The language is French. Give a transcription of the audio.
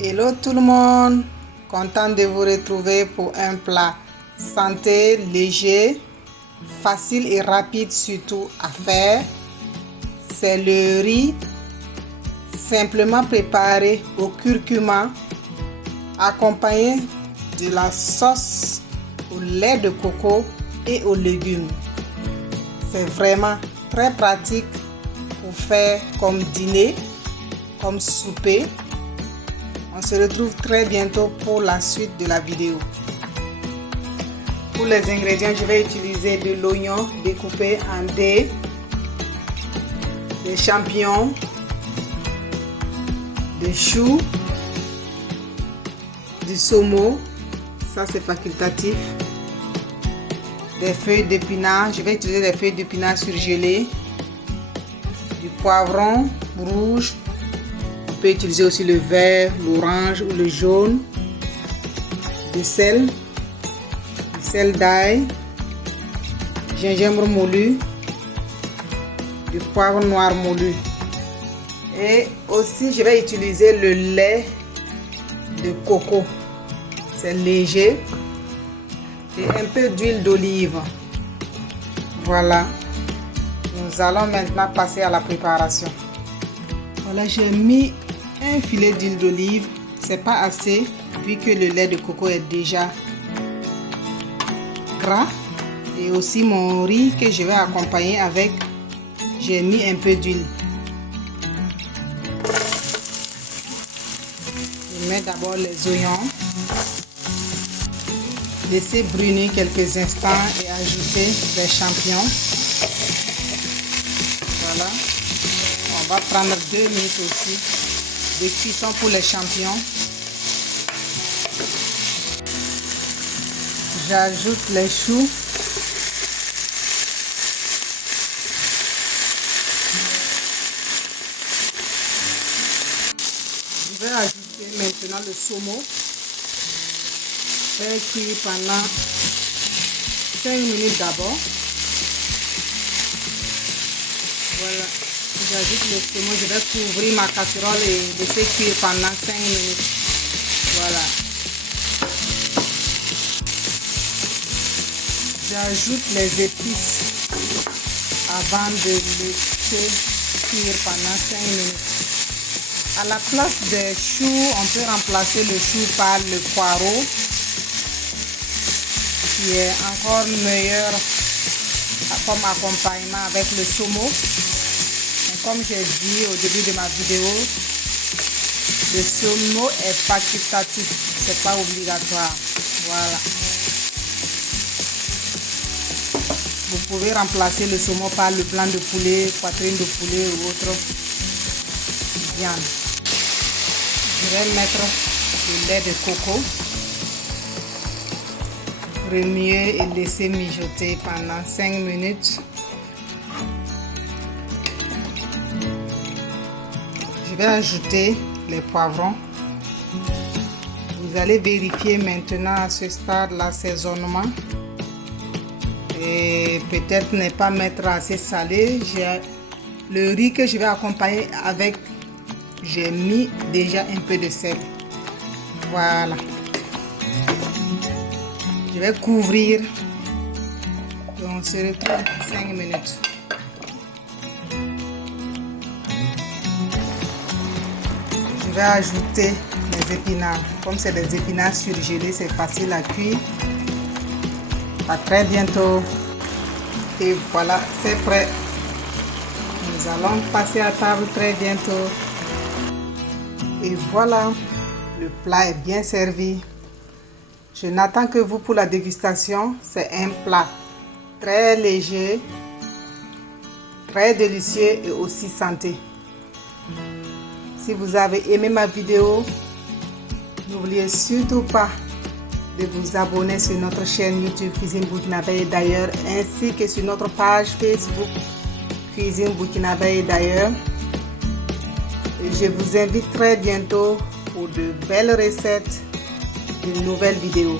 Hello tout le monde, content de vous retrouver pour un plat santé, léger, facile et rapide surtout à faire. C'est le riz simplement préparé au curcuma accompagné de la sauce au lait de coco et aux légumes. C'est vraiment très pratique pour faire comme dîner, comme souper. On se retrouve très bientôt pour la suite de la vidéo. Pour les ingrédients, je vais utiliser de l'oignon découpé en dés, des champignons, des choux, du saumon, ça c'est facultatif, des feuilles d'épinards, je vais utiliser des feuilles d'épinards surgelées, du poivron rouge. On peut utiliser aussi le vert, l'orange ou le jaune, du sel d'ail, gingembre moulu, du poivre noir moulu. Et aussi, je vais utiliser le lait de coco. C'est léger. Et un peu d'huile d'olive. Voilà. Nous allons maintenant passer à la préparation. Voilà, j'ai mis un filet d'huile d'olive. C'est pas assez vu que le lait de coco est déjà gras. Et aussi mon riz que je vais accompagner avec, j'ai mis un peu d'huile. Je mets d'abord les oignons. Laissez brûler quelques instants et ajouter les champignons. Voilà. On va prendre 2 minutes aussi de cuisson pour les champignons. J'ajoute les choux. Je vais ajouter maintenant le saumon. Je vais cuire pendant 5 minutes d'abord. Voilà. J'ajoute le saumon. Je vais couvrir ma casserole et laisser cuire pendant 5 minutes. Voilà. J'ajoute les épices avant de laisser cuire pendant 5 minutes. À la place des choux, on peut remplacer le chou par le poireau, qui est encore meilleur comme accompagnement avec le saumon. Et comme j'ai dit au début de ma vidéo, le saumon est facultatif, c'est pas obligatoire. Voilà. Vous pouvez remplacer le saumon par le blanc de poulet, poitrine de poulet ou autre viande. Je vais mettre le lait de coco, remuer et laisser mijoter pendant 5 minutes. Je vais ajouter les poivrons. Vous allez vérifier maintenant à ce stade l'assaisonnement. Et peut-être ne pas mettre assez salé. Le riz que je vais accompagner avec, j'ai mis déjà un peu de sel. Voilà. Je vais couvrir. Et on se retrouve 5 minutes. Je vais ajouter les épinards. Comme c'est des épinards surgelés, c'est facile à cuire. À très bientôt. Et voilà, c'est prêt. Nous allons passer à table très bientôt. Et voilà, le plat est bien servi. Je n'attends que vous pour la dégustation. C'est un plat très léger, très délicieux et aussi santé. Si vous avez aimé ma vidéo, n'oubliez surtout pas de vous abonner sur notre chaîne YouTube Cuisine Burkinabé et d'ailleurs, ainsi que sur notre page Facebook Cuisine Burkinabé et d'ailleurs. Et je vous invite très bientôt pour de belles recettes, de nouvelles vidéos.